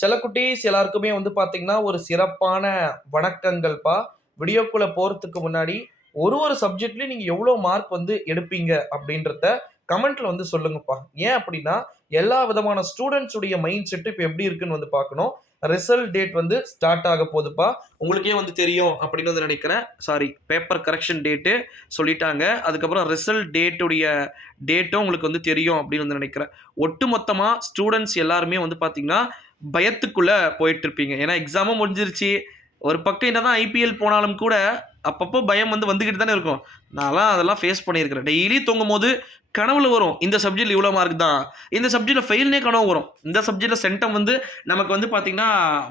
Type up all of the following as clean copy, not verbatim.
செல்லக்குட்டீஸ் எல்லாருக்குமே வந்து பார்த்தீங்கன்னா, ஒரு சிறப்பான வணக்கங்கள்ப்பா. வீடியோக்குள்ள போறதுக்கு முன்னாடி, ஒரு சப்ஜெக்ட்லயும் நீங்க எவ்வளோ மார்க் வந்து எடுப்பீங்க அப்படின்றத கமெண்ட்ல வந்து சொல்லுங்கப்பா. ஏன் அப்படின்னா, எல்லா விதமான ஸ்டூடண்ட்ஸ் உடைய மைண்ட் செட் இப்ப எப்படி இருக்குன்னு வந்து பார்க்கணும். ரிசல்ட் டேட் வந்து ஸ்டார்ட் ஆக போகுதுப்பா. உங்களுக்கே வந்து தெரியும் அப்படின்னு வந்து நினைக்கிறேன். சாரி, பேப்பர் கரெக்ஷன் டேட்டு சொல்லிட்டாங்க. அதுக்கப்புறம் ரிசல்ட் டேட்டும் உங்களுக்கு வந்து தெரியும் அப்படின்னு வந்து நினைக்கிறேன். ஒட்டுமொத்தமா ஸ்டூடண்ட்ஸ் எல்லாருமே வந்து பார்த்தீங்கன்னா, பயத்துக்குள்ள போயிட்டு இருப்பீங்க. ஏன்னா எக்ஸாமும் முடிஞ்சிருச்சு. ஒரு பக்கம் என்னதான் ஐபிஎல் போனாலும் கூட, அப்பப்போ பயம் வந்து வந்துகிட்டு தானே இருக்கும். நான்லாம் அதெல்லாம் ஃபேஸ் பண்ணியிருக்கிறேன். டெய்லி தூங்கும்போது கனவுல வரும். இந்த சப்ஜெக்ட்ல இவ்வளோ மார்க் தான். இந்த சப்ஜெக்ட்ல ஃபெயில்னே கனவு வரும். இந்த சப்ஜெக்ட்ல சென்டம் வந்து நமக்கு வந்து பார்த்தீங்கன்னா,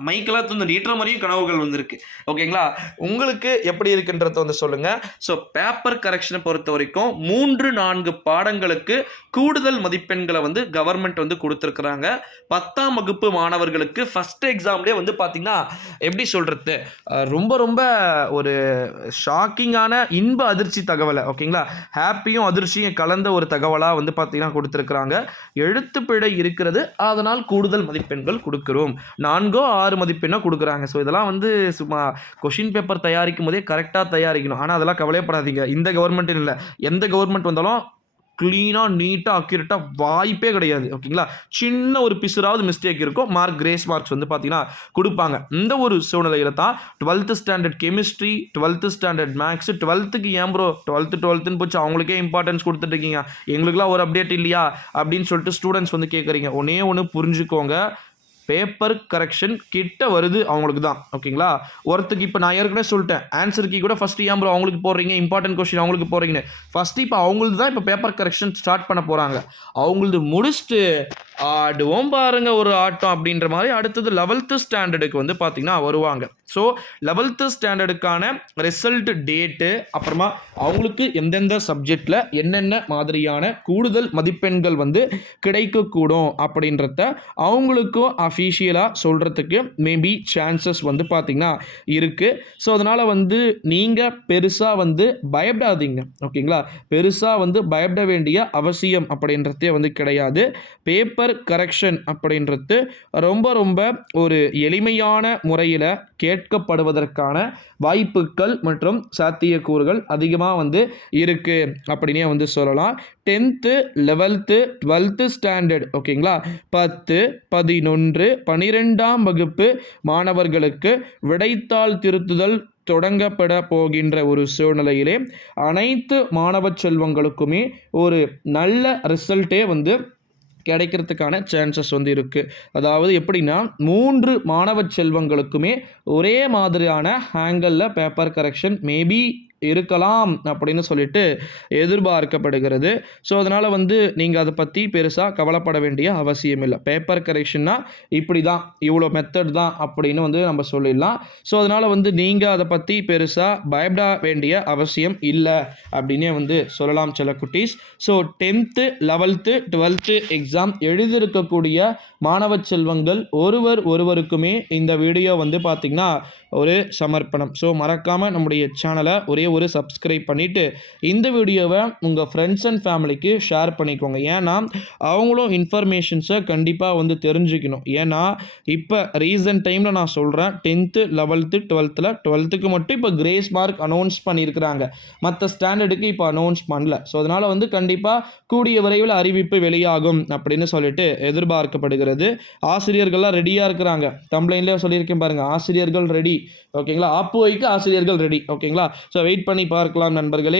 மைக்கெல்லாம் தூந்து நீட்டுற மாரியும் கனவுகள் வந்திருக்கு. ஓகேங்களா? உங்களுக்கு எப்படி இருக்குன்றத வந்து சொல்லுங்க. ஸோ பேப்பர் கரெக்ஷன பொறுத்தவரைக்கும் 3, 4 பாடங்களுக்கு கூடுதல் மதிப்பெண்கள வந்து கவர்மெண்ட் வந்து குடுத்திருக்கிறாங்க. 10ஆம் வகுப்பு மாணவர்களுக்கு ஃபர்ஸ்ட் எக்ஸாம்லயே வந்து பார்த்தீங்கன்னா, எப்படி சொல்றது? ரொம்ப ரொம்ப ஒரு ஷாக்கிங்கான இன்ப அதிர்ச்சி தகவல ஓகேங்களா? ஹேப்பியும் அதிர்ச்சியும் கலந்த ஒரு தகவலா வந்து பார்த்தீங்கன்னா குடுத்திருக்கிறாங்க. எழுத்துப்பிழை இருக்கிறது. அதனால் கூடுதல் மதிப்பெண்கள் குடுக்கிறோம். 4ஓ 6 மதிப்பெண்ணோ குடுக்குறாங்க. ஸோ இதெல்லாம் வந்து சும்மா கொஸ்டின் பேப்பர் தயாரிக்கும் போதே கரெக்ட்டா தயாரிக்கணும். ஆனா அதெல்லாம் கவலையப்படாதீங்க. இந்த கவர்மெண்ட்ன்னு இல்ல. எந்த கவர்மெண்ட் வந்தாலும் கிளீனா, நீட்டா, அக்யூரேட்டா வாய்ப்பே கிடையாது. ஓகேங்களா? சின்ன ஒரு பிசுறாவது மிஸ்டேக் இருக்கும். கிரேஸ் மார்க்ஸ் வந்து பார்த்தீங்கன்னா குடுப்பாங்க. இந்த ஒரு சூழ்நிலையில தான் 12th standard chemistry, 12th standard maths, 12க்கு ஏன் ப்ரோ 12ன்னு போச்சு அவங்களுக்கே இம்பார்ட்டன்ஸ் குடுத்துட்டு இருக்கீங்க. எங்களுக்கெல்லாம் ஒரு அப்டேட் இல்லையா? அப்படின்னு சொல்லிட்டு ஸ்டூடண்ட்ஸ் வந்து கேட்குறீங்க. ஒண்ணே ஒண்ணு புரிஞ்சுக்கோங்க. பேப்பர் கரெக்ஷன் கிட்ட வருது அவங்களுக்கு தான். ஓகேங்களா? ஒருத்தருக்கு இப்போ நான் ஏற்கனவே சொல்லிட்டேன். ஆன்சர் கீ கூட ஃபர்ஸ்ட் ஏன் ப்ரோ அவங்களுக்கு போடுறீங்க? இம்பார்ட்டன்ட் கொஸ்டின் அவங்களுக்கு போடுறீங்கன்னு. ஃபர்ஸ்ட் இப்போ அவங்களது தான் இப்போ பேப்பர் கரெக்ஷன் ஸ்டார்ட் பண்ண போறாங்க. அவங்களது முடிச்சுட்டு ஆடுவோம் பாருங்க ஒரு ஆட்டம் அப்படின்ற மாதிரி அடுத்தது 11th ஸ்டாண்டர்டுக்கு வந்து பார்த்தீங்கன்னா வருவாங்க. ஸோ 11th ஸ்டாண்டர்டுக்கான ரிசல்ட் டேட்டு, அப்புறமா அவங்களுக்கு எந்தெந்த சப்ஜெக்டில் என்னென்ன மாதிரியான கூடுதல் மதிப்பெண்கள் வந்து கிடைக்கக்கூடும் அப்படின்றத அவங்களுக்கும் அஃபீஷியலாக சொல்கிறதுக்கு மேபி சான்சஸ் வந்து பார்த்திங்கன்னா இருக்குது. ஸோ அதனால் வந்து நீங்கள் பெருசாக வந்து பயப்படாதீங்க. ஓகேங்களா? பெருசாக வந்து பயப்பட வேண்டிய அவசியம் அப்படின்றதே வந்து கிடையாது. பேப்பர் கரெக்ஷன் அப்படின்றது ரொம்ப ரொம்ப ஒரு எளிமையான முறையில் கேட்கப்படுவதற்கான வாய்ப்புகள் மற்றும் சாத்தியக்கூறுகள் அதிகமாக வந்து இருக்குது அப்படின்னே வந்து சொல்லலாம். 10th 11th 12th ஸ்டாண்டர்ட் ஓகேங்களா? 10, 11, 12ஆம் வகுப்பு மாணவர்களுக்கு விடைத்தாள் திருத்துதல் தொடங்கப்பட போகின்ற ஒரு சூழ்நிலையிலே அனைத்து மாணவ செல்வங்களுக்குமே ஒரு நல்ல ரிசல்ட்டே வந்து கிடைக்கிறதுக்கான சான்சஸ் வந்து இருக்குது. அதாவது எப்படின்னா 3 மாணவ செல்வங்களுக்குமே ஒரே மாதிரியான ஆங்கிளில் பேப்பர் கரெக்ஷன் மேபி இருக்கலாம் அப்படின்னு சொல்லிட்டு எதிர்பார்க்கப்படுகிறது. ஸோ அதனால் வந்து நீங்கள் அதை பற்றி பெருசாக கவலைப்பட வேண்டிய அவசியம் இல்லை. பேப்பர் கரெக்ஷன்னா இப்படி தான், இவ்வளோ மெத்தட் தான் அப்படின்னு வந்து நம்ம சொல்லிடலாம். ஸோ அதனால் வந்து நீங்கள் அதை பற்றி பெருசாக பயப்பட வேண்டிய அவசியம் இல்லை அப்படின்னே வந்து சொல்லலாம் செல்லக்குட்டீஸ். So 10th 11th 12th exam எழுதியிருக்கக்கூடிய மாணவ செல்வங்கள் ஒருவருக்குமே இந்த வீடியோ வந்து பார்த்திங்கன்னா ஒரு சமர்ப்பணம். ஸோ மறக்காமல் நம்முடைய சேனலை ஒரு சப்ஸ்கிரைப் பண்ணிவிட்டு இந்த வீடியோவை உங்கள் ஃப்ரெண்ட்ஸ் அண்ட் ஃபேமிலிக்கு ஷேர் பண்ணிக்கோங்க. ஏன்னா அவங்களும் இன்ஃபர்மேஷன்ஸை கண்டிப்பாக வந்து தெரிஞ்சுக்கணும். ஏன்னா இப்போ ரீசன்ட் டைமில் நான் சொல்கிறேன் 10th 11th 12க்கு மட்டும் இப்போ கிரேஸ் மார்க் அனௌன்ஸ் பண்ணியிருக்கிறாங்க. மற்ற ஸ்டாண்டர்டுக்கு இப்போ அனௌன்ஸ் பண்ணல. ஸோ அதனால் வந்து கண்டிப்பாக கூடிய விரைவில் அறிவிப்பு வெளியாகும் அப்படின்னு சொல்லிட்டு எதிர்பார்க்கப்படுகிறது. ஆசிரியர்கள்லாம் ரெடியாக இருக்கிறாங்க. தம்ப்லைன்லேயே சொல்லியிருக்கேன் பாருங்கள், ஆசிரியர்கள் ரெடி. ஓகேங்களா? ஆப்புவைக்கு ஆசிரியர்கள் ரெடி. ஓகேங்களா? ஸோ வெயிட் பண்ணி பார்க்கலாம் நண்பர்களே.